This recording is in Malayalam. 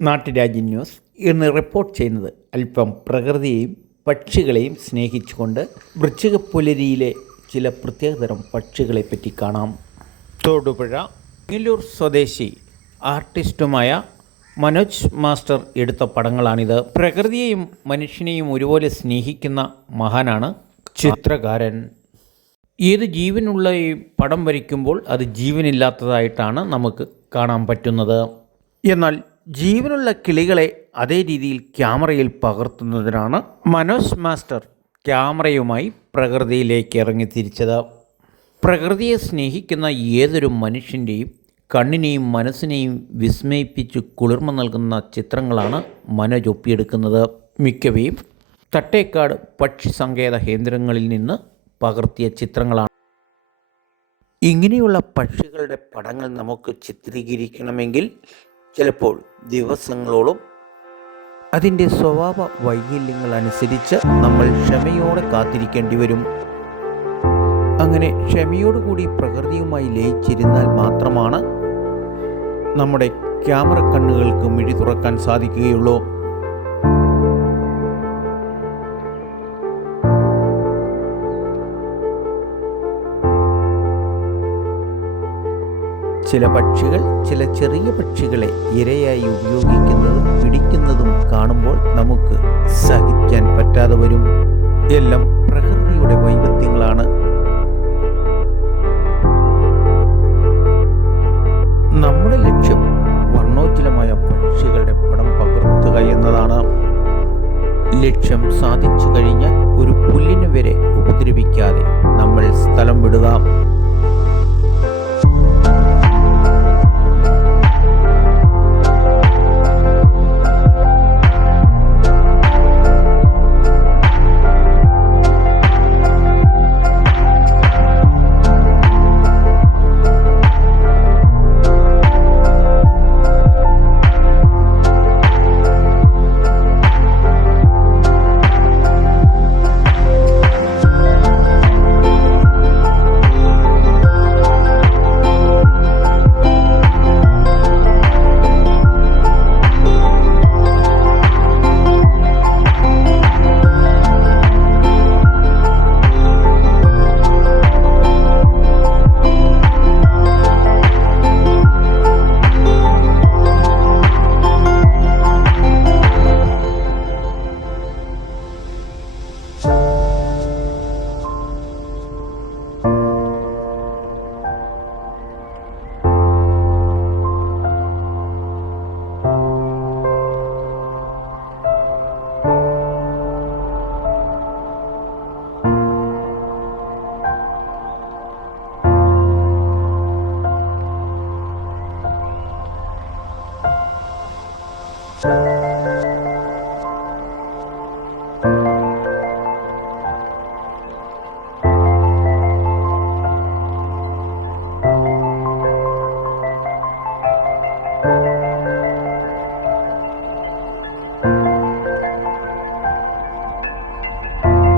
നാട്ടുരാജ്യ ന്യൂസ് ഇന്ന് റിപ്പോർട്ട് ചെയ്യുന്നത് അല്പം പ്രകൃതിയെയും പക്ഷികളെയും സ്നേഹിച്ചുകൊണ്ട് വൃശ്ചികപ്പുലരിയിലെ ചില പ്രത്യേകതരം പക്ഷികളെപ്പറ്റി കാണാം. തൊടുപുഴ ഇലൂർ സ്വദേശി ആർട്ടിസ്റ്റുമായ മനോജ് മാസ്റ്റർ എടുത്ത പടങ്ങളാണിത്. പ്രകൃതിയെയും മനുഷ്യനെയും ഒരുപോലെ സ്നേഹിക്കുന്ന മഹാനാണ് ചിത്രകാരൻ. ഏത് ജീവനുള്ള ഈ പടം വരയ്ക്കുമ്പോൾ അത് ജീവനില്ലാത്തതായിട്ടാണ് നമുക്ക് കാണാൻ പറ്റുന്നത്. എന്നാൽ ജീവനുള്ള കിളികളെ അതേ രീതിയിൽ ക്യാമറയിൽ പകർത്തുന്നതിനാണ് മനോജ് മാസ്റ്റർ ക്യാമറയുമായി പ്രകൃതിയിലേക്ക് ഇറങ്ങിത്തിരിച്ചത്. പ്രകൃതിയെ സ്നേഹിക്കുന്ന ഏതൊരു മനുഷ്യൻ്റെയും കണ്ണിനെയും മനസ്സിനെയും വിസ്മയിപ്പിച്ച് കുളിർമ നൽകുന്ന ചിത്രങ്ങളാണ് മനോജ് ഒപ്പിയെടുക്കുന്നത്. മിക്കവയും തട്ടേക്കാട് പക്ഷി സങ്കേത കേന്ദ്രങ്ങളിൽ നിന്ന് പകർത്തിയ ചിത്രങ്ങളാണ്. ഇങ്ങനെയുള്ള പക്ഷികളുടെ പടങ്ങൾ നമുക്ക് ചിത്രീകരിക്കണമെങ്കിൽ ചിലപ്പോൾ ദിവസങ്ങളോളം അതിൻ്റെ സ്വഭാവ വൈകല്യങ്ങൾ അനുസരിച്ച് നമ്മൾ ക്ഷമയോടെ കാത്തിരിക്കേണ്ടി വരും. അങ്ങനെ ക്ഷമയോടുകൂടി പ്രകൃതിയുമായി ലയിച്ചിരുന്നാൽ മാത്രമാണ് നമ്മുടെ ക്യാമറ കണ്ണുകൾക്ക് മിഴി തുറക്കാൻ സാധിക്കുകയുള്ളൂ. ചില പക്ഷികൾ ചില ചെറിയ പക്ഷികളെ ഇരയായി ഉപയോഗിക്കുന്നതും പിടിക്കുന്നതും കാണുമ്പോൾ നമുക്ക് സഹിക്കാൻ പറ്റാതെ വരും. എല്ലാം പ്രകൃതിയുടെ വൈവിധ്യങ്ങളാണ്. നമ്മുടെ ലക്ഷ്യം വർണ്ണോജ്വലമായ പക്ഷികളുടെ പടം പകർത്തുക എന്നതാണ്. ലക്ഷ്യം സാധിച്ചു കഴിഞ്ഞാൽ ഒരു പുല്ലിന് വരെ ഉപദ്രവിക്കാതെ നമ്മൾ സ്ഥലം വിടുക.